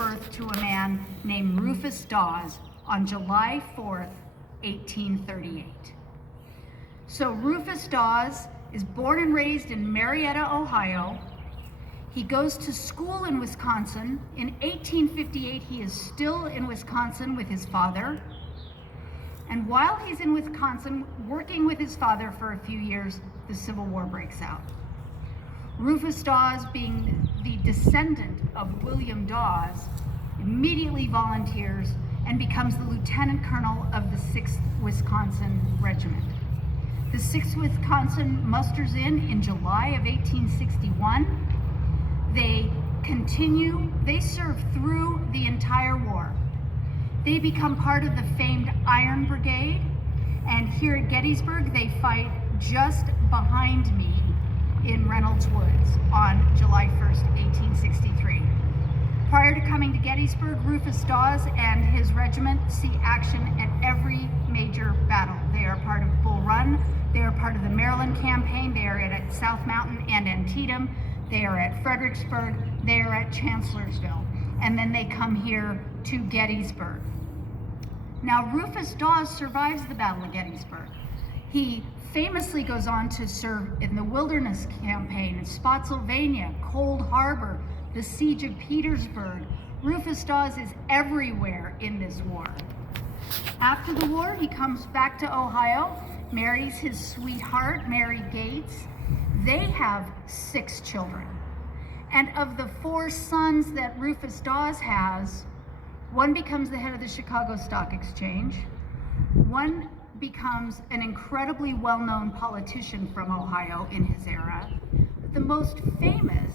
birth to a man named Rufus Dawes on July 4th, 1838. So Rufus Dawes is born and raised in Marietta, Ohio. He goes to school in Wisconsin. In 1858, he is still in Wisconsin with his father. And while he's in Wisconsin, working with his father for a few years, the Civil War breaks out. Rufus Dawes, being the descendant of William Dawes, immediately volunteers and becomes the lieutenant colonel of the 6th Wisconsin Regiment. The 6th Wisconsin musters in July of 1861. They serve through the entire war. They become part of the famed Iron Brigade, and here at Gettysburg, they fight just behind me in Reynolds Woods on July 1st, 1863. Prior to coming to Gettysburg, Rufus Dawes and his regiment see action at every major battle. They are part of Bull Run, they are part of the Maryland campaign, they are at South Mountain and Antietam, they are at Fredericksburg, they are at Chancellorsville, and then they come here to Gettysburg. Now, Rufus Dawes survives the Battle of Gettysburg. He famously goes on to serve in the Wilderness Campaign in Spotsylvania, Cold Harbor, the Siege of Petersburg. Rufus Dawes is everywhere in this war. After the war, he comes back to Ohio, marries his sweetheart, Mary Gates. They have 6 children. And of the 4 sons that Rufus Dawes has, one becomes the head of the Chicago Stock Exchange. One becomes an incredibly well-known politician from Ohio in his era. But the most famous,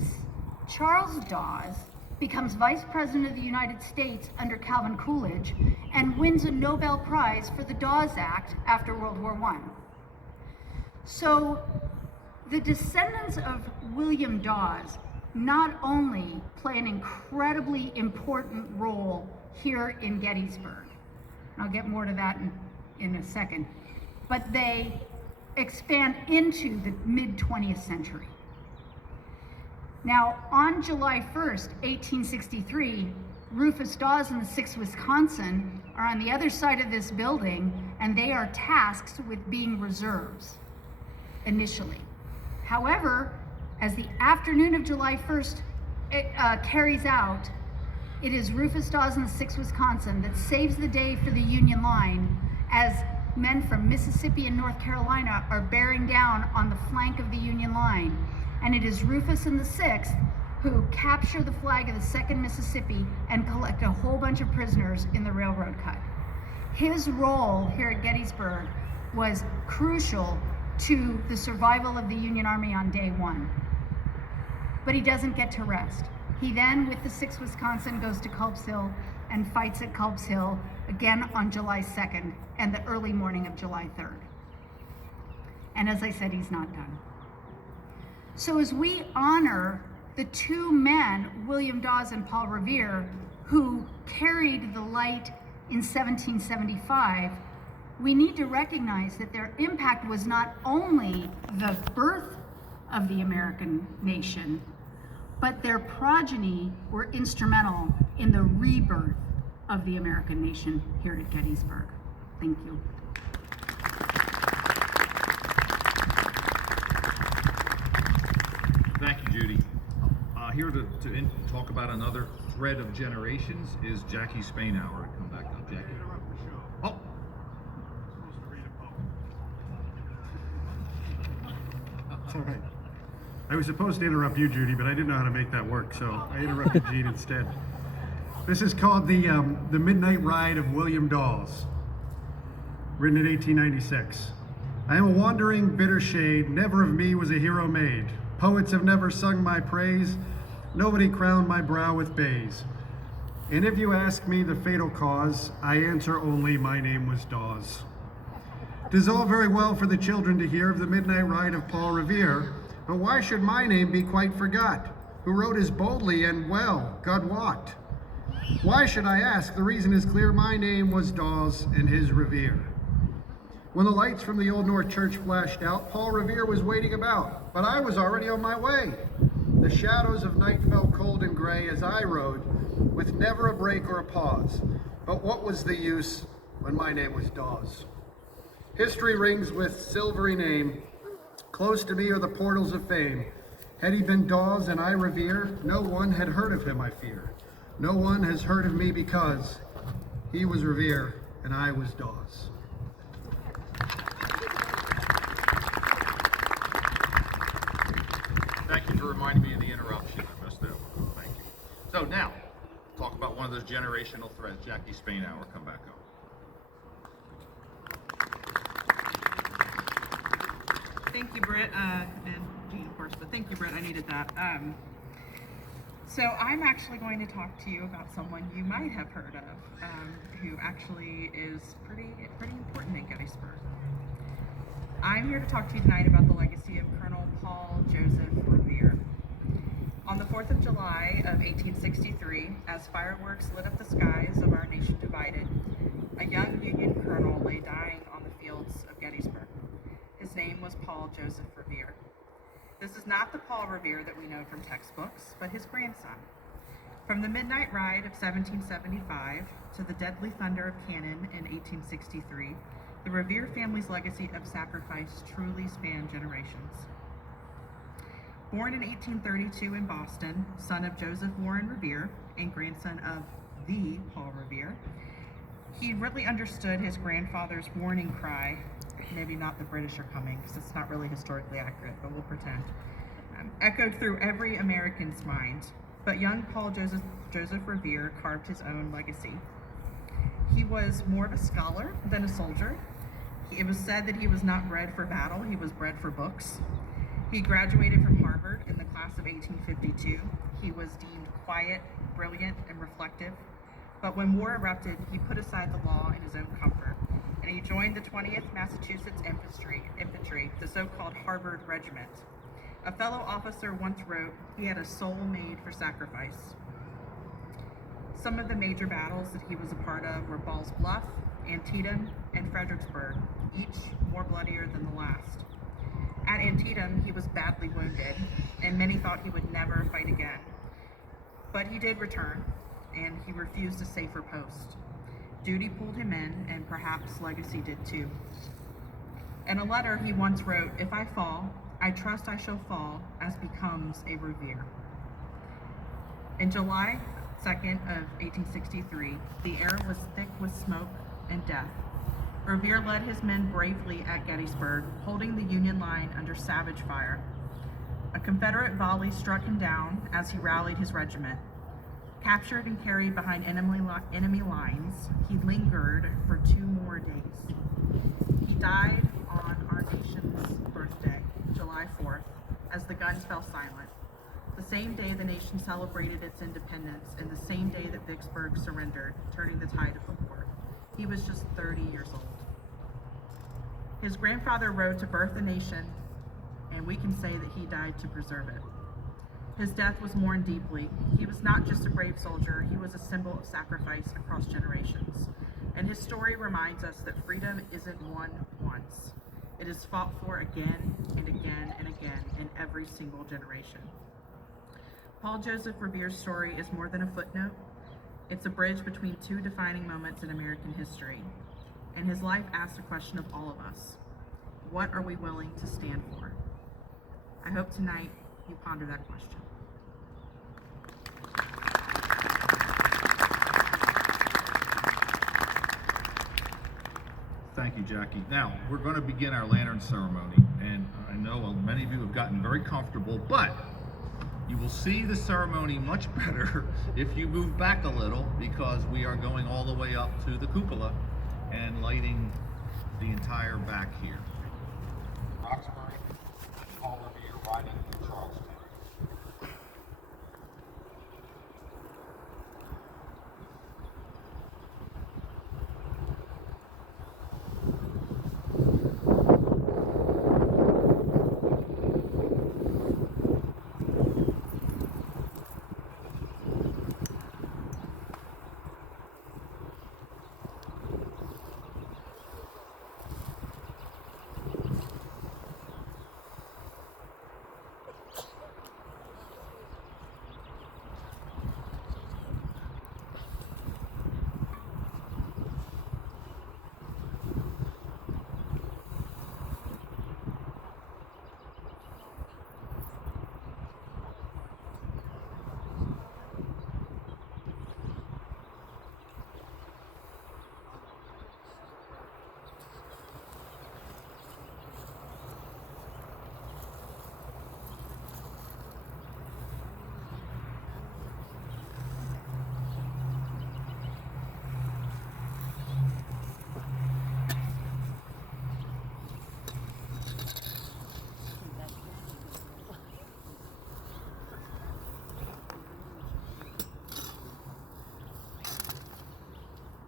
Charles Dawes, becomes Vice President of the United States under Calvin Coolidge and wins a Nobel Prize for the Dawes Act after World War I. So the descendants of William Dawes not only play an incredibly important role here in Gettysburg, and I'll get more to that in a second, but they expand into the mid-20th century. Now, on July 1st, 1863, Rufus Dawes and the 6th Wisconsin are on the other side of this building, and they are tasked with being reserves initially. However, as the afternoon of July 1st carries out, it is Rufus Dawes and the 6th Wisconsin that saves the day for the Union line as men from Mississippi and North Carolina are bearing down on the flank of the Union line. And it is Rufus and the 6th who capture the flag of the 2nd Mississippi and collect a whole bunch of prisoners in the railroad cut. His role here at Gettysburg was crucial to the survival of the Union Army on day 1. But he doesn't get to rest. He then, with the 6th Wisconsin, goes to Culp's Hill and fights at Culp's Hill again on July 2nd and the early morning of July 3rd. And as I said, he's not done. So as we honor the 2 men, William Dawes and Paul Revere, who carried the light in 1775, we need to recognize that their impact was not only the birth of the American nation, but their progeny were instrumental in the rebirth of the American nation here at Gettysburg. Thank you. Thank you, Judy. Here to talk about another thread of generations is Jackie Spainhour. Come back up, Jackie. Oh. It's all right. I was supposed to interrupt you, Judy, but I didn't know how to make that work, so I interrupted Gene instead. This is called the Midnight Ride of William Dawes, written in 1896. I am a wandering bitter shade, never of me was a hero made. Poets have never sung my praise, nobody crowned my brow with bays. And if you ask me the fatal cause, I answer only my name was Dawes. 'Tis all very well for the children to hear of the midnight ride of Paul Revere, but why should my name be quite forgot, who wrote as boldly and well, God wot? Why should I ask? The reason is clear, my name was Dawes and his Revere. When the lights from the Old North Church flashed out, Paul Revere was waiting about, but I was already on my way. The shadows of night fell cold and gray as I rode, with never a break or a pause. But what was the use when my name was Dawes? History rings with silvery name. Close to me are the portals of fame. Had he been Dawes and I revere, no one had heard of him, I fear. No one has heard of me because he was Revere and I was Dawes. Thank you for reminding me of the interruption. I missed that one. Thank you. So now, talk about one of those generational threads. Jackie Spainhour, come back up. Thank you, Britt, and Jean, of course, but thank you, Britt. I needed that. So I'm actually going to talk to you about someone you might have heard of, who actually is pretty important in Gettysburg. I'm here to talk to you tonight about the legacy of Colonel Paul Joseph Revere. On the 4th of July of 1863, as fireworks lit up the skies of our nation divided, a young Union colonel lay dying on the fields of Gettysburg. His name was Paul Joseph Revere. This is not the Paul Revere that we know from textbooks, but his grandson. From the midnight ride of 1775 to the deadly thunder of cannon in 1863, the Revere family's legacy of sacrifice truly spanned generations. Born in 1832 in Boston, son of Joseph Warren Revere and grandson of the Paul Revere, he really understood his grandfather's warning cry, maybe not the British are coming, because it's not really historically accurate, but we'll pretend, echoed through every American's mind. But young Paul Joseph Revere carved his own legacy. He was more of a scholar than a soldier. It was said that he was not bred for battle, he was bred for books. He graduated from Harvard in the class of 1852. He was deemed quiet, brilliant, and reflective. But when war erupted, he put aside the law in his own comfort, and he joined the 20th Massachusetts Infantry, the so-called Harvard Regiment. A fellow officer once wrote, he had a soul made for sacrifice. Some of the major battles that he was a part of were Ball's Bluff, Antietam, and Fredericksburg, each more bloodier than the last. At Antietam, he was badly wounded, and many thought he would never fight again. But he did return, and he refused a safer post. Duty pulled him in, and perhaps legacy did too. In a letter he once wrote, "If I fall, I trust I shall fall as becomes a Revere." In July 2nd of 1863, the air was thick with smoke and death. Revere led his men bravely at Gettysburg, holding the Union line under savage fire. A Confederate volley struck him down as he rallied his regiment. Captured and carried behind enemy lines, he lingered for 2 more days. He died on our nation's birthday, July 4th, as the guns fell silent. The same day the nation celebrated its independence, and the same day that Vicksburg surrendered, turning the tide of the war. He was just 30 years old. His grandfather rode to birth a nation, and we can say that he died to preserve it. His death was mourned deeply. He was not just a brave soldier, he was a symbol of sacrifice across generations. And his story reminds us that freedom isn't won once. It is fought for again and again and again in every single generation. Paul Joseph Revere's story is more than a footnote. It's a bridge between 2 defining moments in American history. And his life asks a question of all of us. What are we willing to stand for? I hope tonight you ponder that question. Thank you, Jackie. Now, we're going to begin our lantern ceremony, and I know many of you have gotten very comfortable, but you will see the ceremony much better if you move back a little, because we are going all the way up to the cupola and lighting the entire back here. Roxbury, Paul Revere riding through Charleston.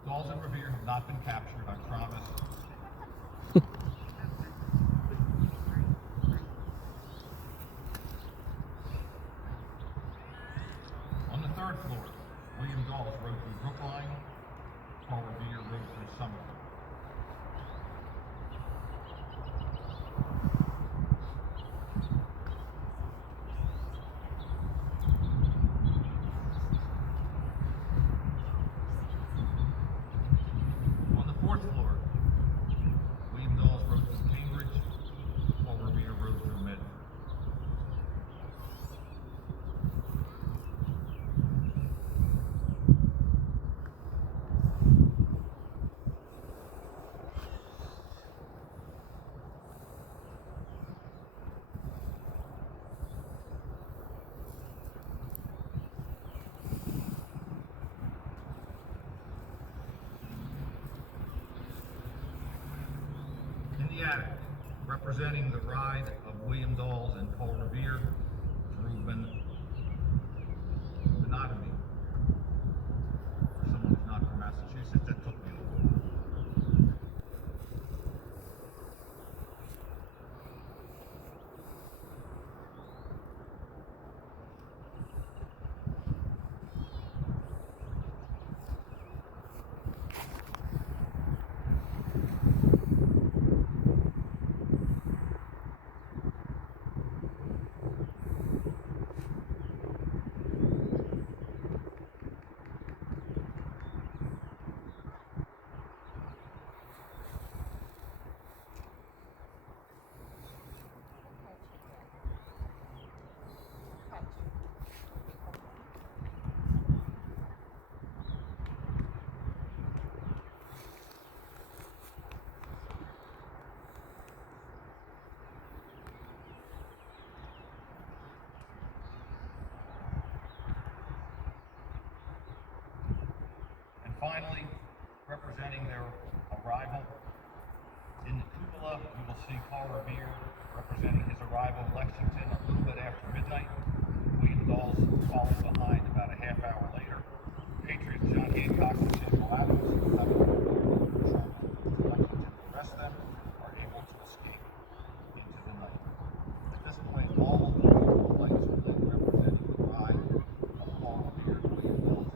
Dolls in Revere have not been captured, I promise. On the third floor, William Dawes rode through Brookline, Paul Revere rode through Somerville. On the fourth floor, William Dawes rode through Cambridge, Paul Revere rode through Medford. In the attic, representing the ride of William Dawes and Paul Revere through monogamy. For someone who's not from Massachusetts, that took me a little while. Finally, representing their arrival, in the cupola, you will see Paul Revere representing his arrival in Lexington a little bit after midnight. William Dawes follows behind about a half hour later. Patriots John Hancock and Samuel Adams, having Lexington, the rest of them are able to escape into the night. At this point, all of the lights are lit, representing the ride of Paul Revere and William Dawes.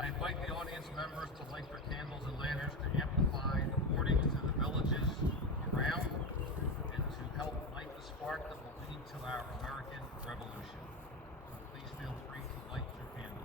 I invite the audience members to light their candles and lanterns to amplify the warnings to the villages around and to help light the spark that will lead to our American Revolution. So please feel free to light your candles.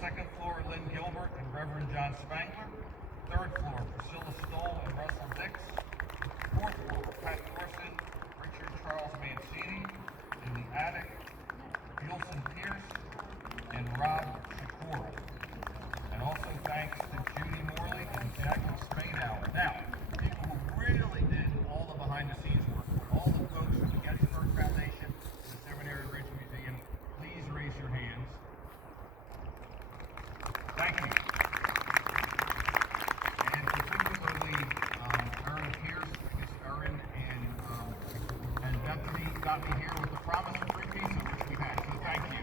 Second floor, Lynn Gilbert and Reverend John Spangler. Third floor, Priscilla Stoll and Russell Dix. Fourth floor, Pat Thorson, Richard Charles Mancini. In the attic, Gilson Pierce and Rob Shakora. And also thanks to Judy Morley and Jackie Spadauer. Now, people who really did all the behind-the-scenes work, all the folks from the Gettysburg Foundation, the Seminary Ridge Museum, please raise your hands. Thank you. And particularly Erin Pierce, because Erin and Bethany got me here with the promise of free pizza, which we had, so thank you.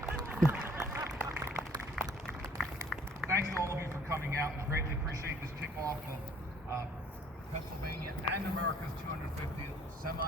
Thanks to all of you for coming out. We greatly appreciate this kickoff of Pennsylvania and America's 250th semi